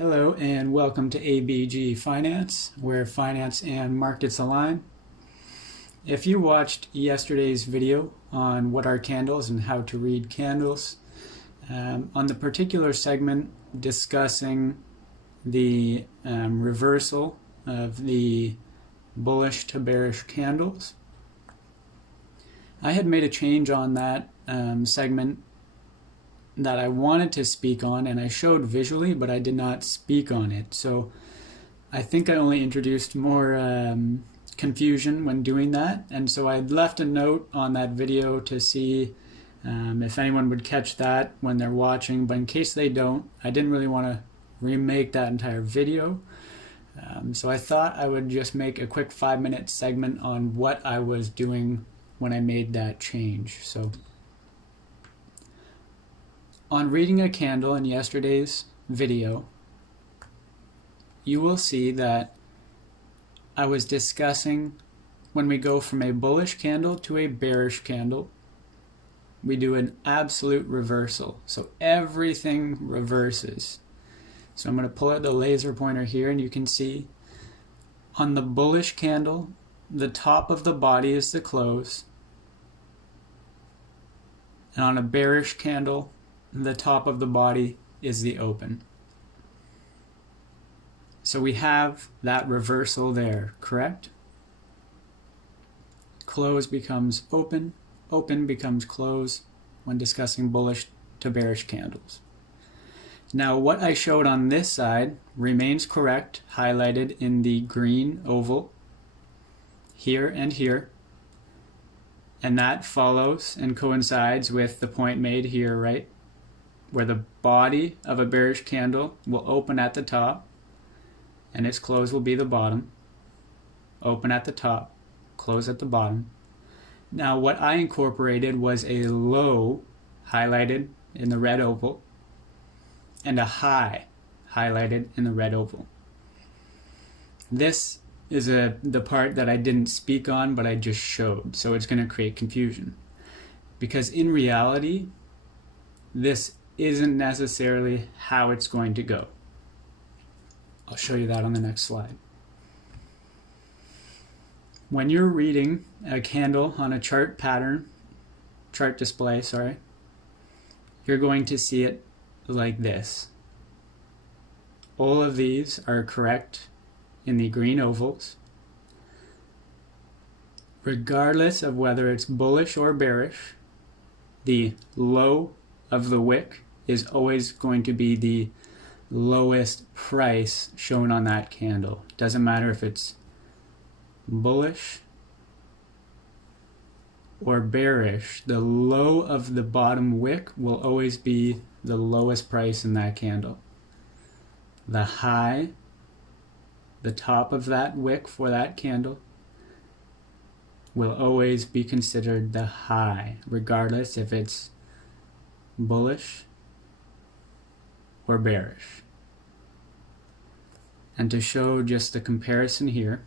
Hello and welcome to ABG Finance, where finance and markets align. If you watched yesterday's video on what are candles and how to read candles, on the particular segment discussing the reversal of the bullish to bearish candles, I had made a change on that segment that I wanted to speak on, and I showed visually, but I did not speak on it. So I think I only introduced more confusion when doing that, and so I left a note on that video to see if anyone would catch that when they're watching, but in case they don't, I didn't really want to remake that entire video. So I thought I would just make a quick 5-minute segment on what I was doing when I made that change. So on reading a candle in yesterday's video, you will see that I was discussing when we go from a bullish candle to a bearish candle, we do an absolute reversal. So everything reverses. So I'm going to pull out the laser pointer here, and you can see on the bullish candle, the top of the body is the close. And on a bearish candle, the top of the body is the open. So we have that reversal there, correct? Close becomes open, open becomes close when discussing bullish to bearish candles. Now what I showed on this side remains correct, highlighted in the green oval here and here. And that follows and coincides with the point made here, right? Where the body of a bearish candle will open at the top and its close will be the bottom. Open at the top, close at the bottom. Now what I incorporated was a low highlighted in the red oval and a high highlighted in the red oval. This is the part that I didn't speak on, but I just showed, so it's going to create confusion. Because in reality, this isn't necessarily how it's going to go. I'll show you that on the next slide. When you're reading a candle on a chart display, you're going to see it like this. All of these are correct in the green ovals, regardless of whether it's bullish or bearish. The low of the wick is always going to be the lowest price shown on that candle. Doesn't matter if it's bullish or bearish, the low of the bottom wick will always be the lowest price in that candle. The high, the top of that wick for that candle, will always be considered the high, regardless if it's bullish or bearish. And to show just the comparison here,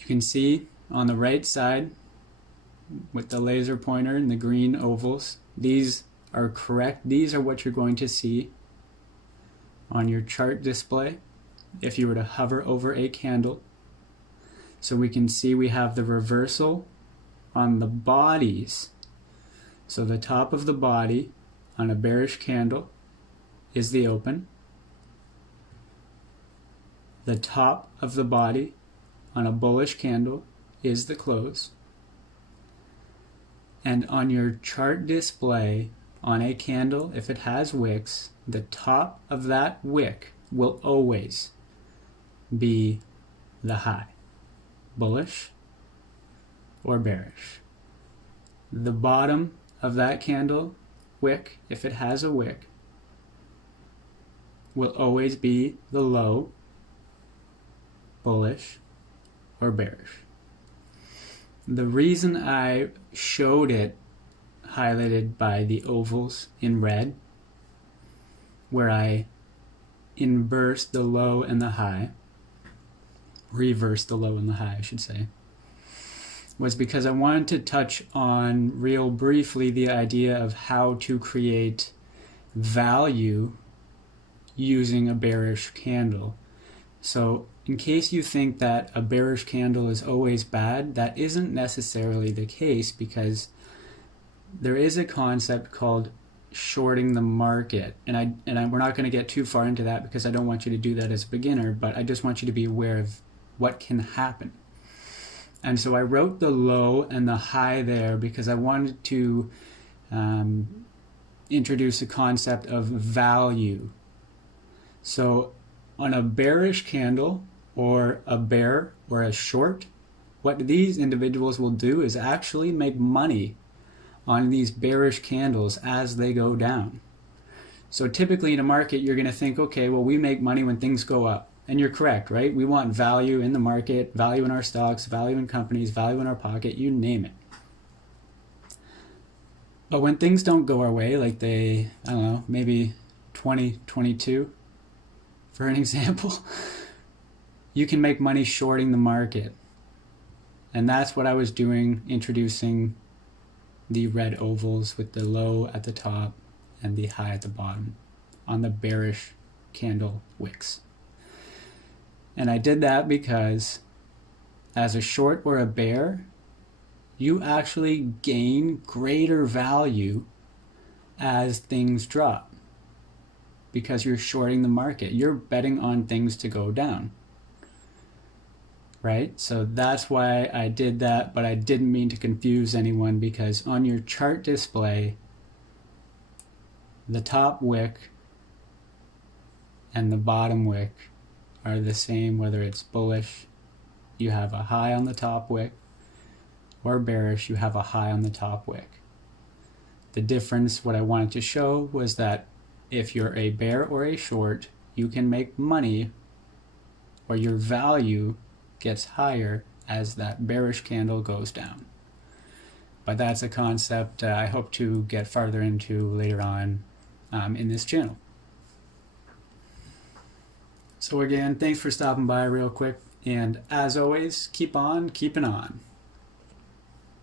you can see on the right side with the laser pointer and the green ovals, these are correct. These are what you're going to see on your chart display if you were to hover over a candle. So we can see we have the reversal on the bodies. So the top of the body on a bearish candle is the open. The top of the body on a bullish candle is the close. And on your chart display on a candle, if it has wicks, the top of that wick will always be the high, bullish or bearish. The bottom of that candle wick, if it has a wick, will always be the low, bullish or bearish. The reason I showed it highlighted by the ovals in red, where I inversed the low and the high, reversed the low and the high, I should say, was because I wanted to touch on real briefly the idea of how to create value using a bearish candle. So in case you think that a bearish candle is always bad, that isn't necessarily the case, because there is a concept called shorting the market, and we're not going to get too far into that because I don't want you to do that as a beginner, but I just want you to be aware of what can happen. And so I wrote the low and the high there because I wanted to introduce a concept of value. So on a bearish candle, or a bear, or a short, what these individuals will do is actually make money on these bearish candles as they go down. So typically in a market, you're going to think, okay, well, we make money when things go up. And you're correct, right? We want value in the market, value in our stocks, value in companies, value in our pocket, you name it. But when things don't go our way, like they, I don't know, maybe 2022, for an example, you can make money shorting the market. And that's what I was doing, introducing the red ovals with the low at the top and the high at the bottom on the bearish candle wicks. And I did that because as a short or a bear, you actually gain greater value as things drop, because you're shorting the market. You're betting on things to go down, right? So that's why I did that, but I didn't mean to confuse anyone, because on your chart display, the top wick and the bottom wick are the same, whether it's bullish, you have a high on the top wick, or bearish, you have a high on the top wick. The difference, what I wanted to show, was that if you're a bear or a short, you can make money, or your value gets higher as that bearish candle goes down. But that's a concept I hope to get farther into later on in this channel. So again, thanks for stopping by real quick, and as always, keep on keeping on.